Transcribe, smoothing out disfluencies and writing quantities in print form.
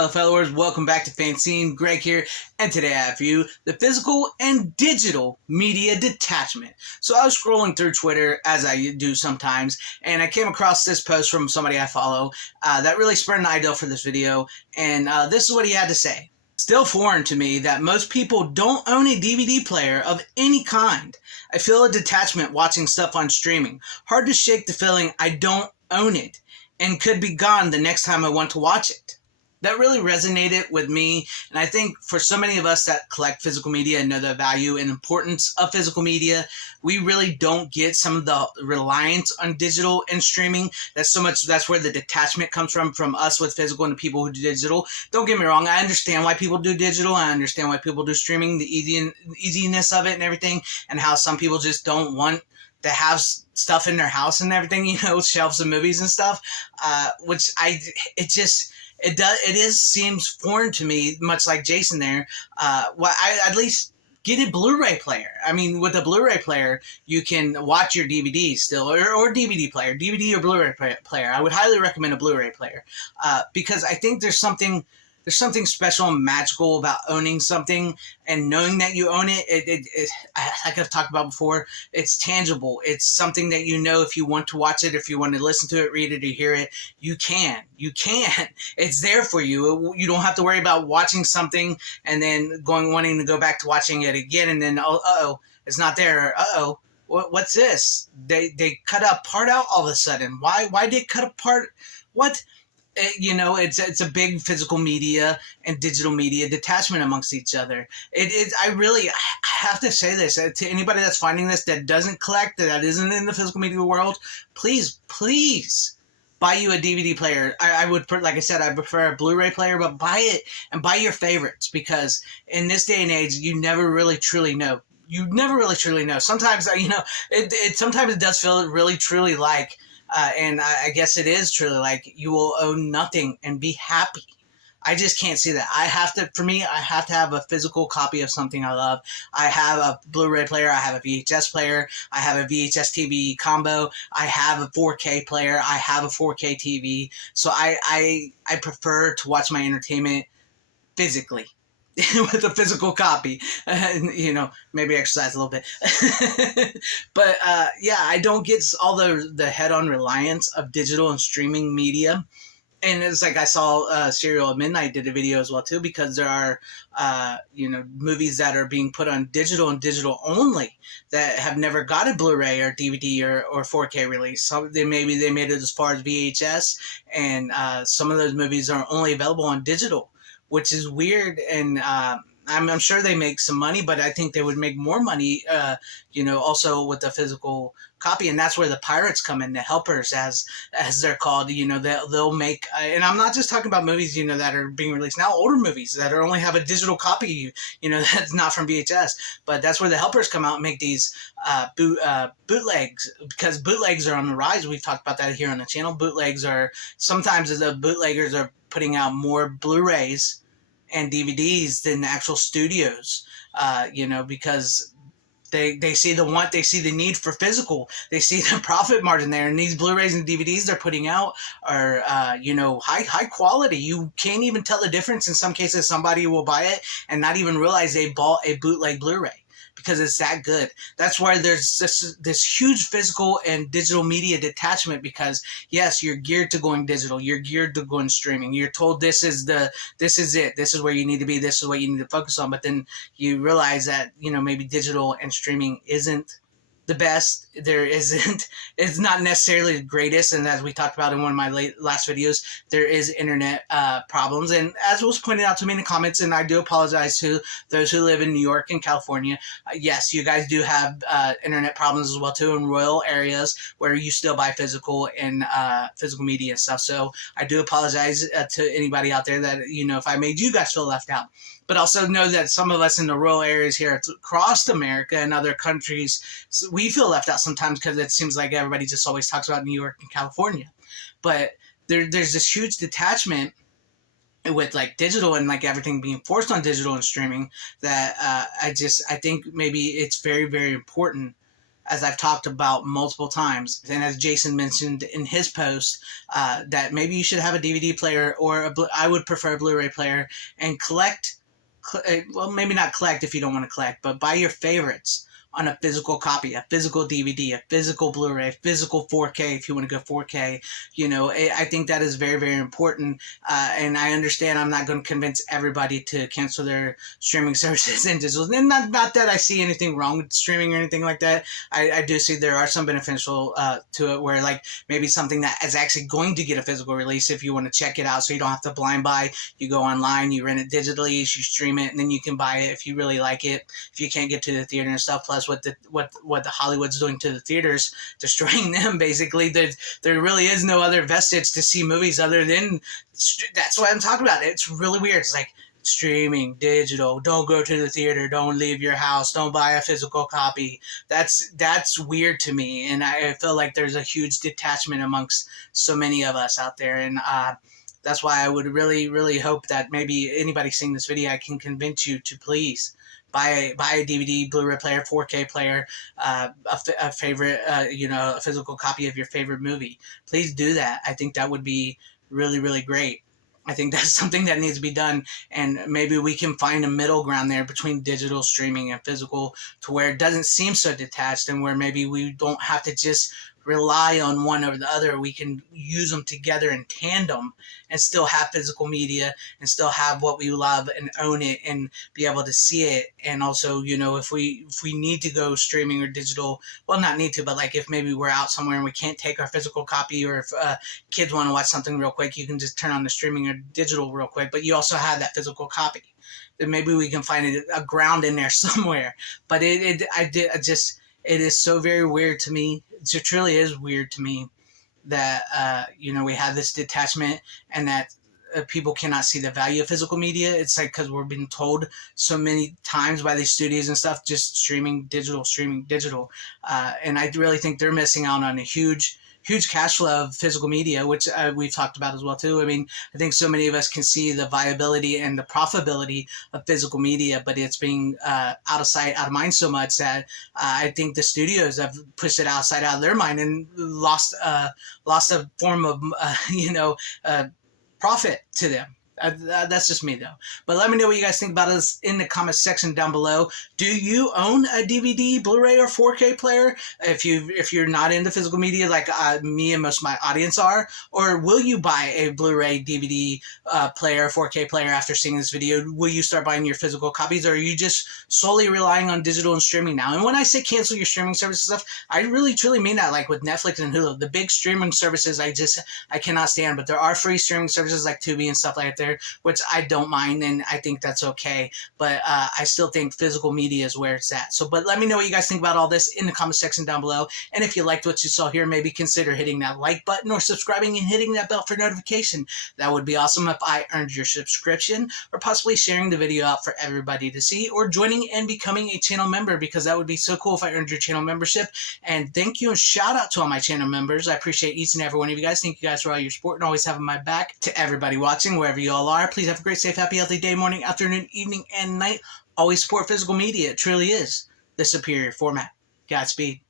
fellow followers, welcome back to Fanzine. Greg here, and today I have for you the physical and digital media detachment. So I was scrolling through Twitter, as I do sometimes, and I came across this post from somebody I follow that really spurred an idea for this video, and this is what he had to say. Still foreign to me that most people don't own a DVD player of any kind. I feel a detachment watching stuff on streaming. Hard to shake the feeling I don't own it and could be gone the next time I want to watch it. That really resonated with me, and I think for so many of us that collect physical media and know the value and importance of physical media, we really don't get some of the reliance on digital and streaming. That's where the detachment comes from us with physical and the people who do digital. Don't get me wrong, I understand why people do digital, I understand why people do streaming, the easiness of it and everything, and how some people just don't want to have stuff in their house and everything, shelves of movies and stuff, seems foreign to me, much like Jason there. I at least get a Blu-ray player. I mean, with a Blu-ray player, you can watch your DVDs still, or DVD player, DVD or Blu-ray player. I would highly recommend a Blu-ray player because I think there's something special and magical about owning something and knowing that you own it. Like I've talked about before, it's tangible. It's something that if you want to watch it, if you want to listen to it, read it, or hear it, you can. It's there for you. You don't have to worry about watching something and then wanting to go back to watching it again, and then it's not there. What's this? They cut a part out all of a sudden. Why did they cut a part? What? It's a big physical media and digital media detachment amongst each other. I have to say this to anybody that's finding this that doesn't collect, that isn't in the physical media world. Please buy you a DVD player. I would, like I said, I prefer a Blu-ray player, but buy it and buy your favorites, because in this day and age, you never really truly know. Sometimes, sometimes it does feel really truly like. And I guess it is truly like you will own nothing and be happy. I just can't see that. I have to have a physical copy of something I love. I have a Blu-ray player. I have a VHS player. I have a VHS TV combo. I have a 4K player. I have a 4K TV. So I prefer to watch my entertainment physically. With a physical copy, maybe exercise a little bit. But I don't get all the head-on reliance of digital and streaming media. And it's like I saw Serial at Midnight did a video as well too, because there are movies that are being put on digital and digital only that have never got a Blu-ray or DVD or 4K release. Some they made it as far as VHS, and some of those movies are only available on digital, which is weird. And I'm sure they make some money, but I think they would make more money, also with the physical copy. And that's where the pirates come in, the helpers, as they're called. They'll make, and I'm not just talking about movies, that are being released now, older movies that only have a digital copy, that's not from VHS. But that's where the helpers come out and make these bootlegs, because bootlegs are on the rise. We've talked about that here on the channel. Sometimes the bootleggers are putting out more Blu-rays and DVDs than the actual studios, because they see the need for physical. They see the profit margin there, and these Blu-rays and DVDs they're putting out are, high quality. You can't even tell the difference. In some cases, somebody will buy it and not even realize they bought a bootleg Blu-ray, because it's that good. That's why there's this huge physical and digital media detachment, because yes, you're geared to going digital, you're geared to going streaming, you're told this is it, this is where you need to be, this is what you need to focus on. But then you realize that maybe digital and streaming isn't the best. It's not necessarily the greatest, and as we talked about in one of my last videos, there is internet problems, and as was pointed out to me in the comments, and I do apologize to those who live in New York and California. Yes, you guys do have internet problems as well too in rural areas where you still buy physical and physical media and stuff. So I do apologize to anybody out there that if I made you guys feel left out. But also know that some of us in the rural areas here across America and other countries, we feel left out sometimes, because it seems like everybody just always talks about New York and California. But there's this huge detachment with like digital and like everything being forced on digital and streaming that I think maybe it's very, very important as I've talked about multiple times, and as Jason mentioned in his post, that maybe you should have a DVD player, or I would prefer a Blu-ray player, and collect. Well, maybe not collect if you don't want to collect, but buy your favorites on a physical copy, a physical DVD, a physical Blu-ray, physical 4K if you want to go 4K. I think that is very, very important. And I understand I'm not going to convince everybody to cancel their streaming services and digital. And not that I see anything wrong with streaming or anything like that. I do see there are some beneficial to it, where like maybe something that is actually going to get a physical release, if you want to check it out, so you don't have to blind buy. You go online, you rent it digitally, you stream it, and then you can buy it if you really like it. If you can't get to the theater and stuff. Plus, what the Hollywood's doing to the theaters, destroying them basically. There really is no other vestige to see movies other than. That's what I'm talking about. It's really weird. It's like streaming, digital. Don't go to the theater. Don't leave your house. Don't buy a physical copy. That's weird to me, and I feel like there's a huge detachment amongst so many of us out there, and that's why I would really, really hope that maybe anybody seeing this video, I can convince you to please buy a DVD, Blu-ray player, 4K player, a favorite, a physical copy of your favorite movie. Please do that. I think that would be really, really great. I think that's something that needs to be done, and maybe we can find a middle ground there between digital streaming and physical, to where it doesn't seem so detached, and where maybe we don't have to just rely on one over the other. We can use them together in tandem and still have physical media and still have what we love and own it and be able to see it. And also, if we need to go streaming or digital, well, not need to, but like if maybe we're out somewhere and we can't take our physical copy, or if kids want to watch something real quick, you can just turn on the streaming or digital real quick, but you also have that physical copy. Then maybe we can find a ground in there somewhere. But it is so very weird to me. It truly is weird to me that we have this detachment, and that people cannot see the value of physical media. It's like because we're being told so many times by these studios and stuff, just streaming digital, and I really think they're missing out on a huge cash flow of physical media, which we've talked about as well too. I mean, I think so many of us can see the viability and the profitability of physical media, but it's being out of sight, out of mind so much that I think the studios have pushed it out of their mind and lost a form of profit to them. That's just me though. But let me know what you guys think about us in the comment section down below. Do you own a DVD, Blu-ray, or 4K player? If you're not into physical media like me and most of my audience are, or will you buy a Blu-ray, DVD player, 4K player after seeing this video? Will you start buying your physical copies, or are you just solely relying on digital and streaming now? And when I say cancel your streaming services stuff, I really truly mean that. Like with Netflix and Hulu, the big streaming services, I cannot stand. But there are free streaming services like Tubi and stuff like that, which I don't mind, and I think that's okay. But I still think physical media is where it's at. But let me know what you guys think about all this in the comment section down below. And if you liked what you saw here, maybe consider hitting that like button or subscribing and hitting that bell for notification. That would be awesome if I earned your subscription, or possibly sharing the video out for everybody to see, or joining and becoming a channel member, because that would be so cool if I earned your channel membership. And thank you and shout out to all my channel members. I appreciate each and every one of you guys. Thank you guys for all your support and always having my back. To everybody watching, wherever you all are, please have a great, safe, happy, healthy day, morning, afternoon, evening, and night. Always support physical media. It truly is the superior format. Godspeed.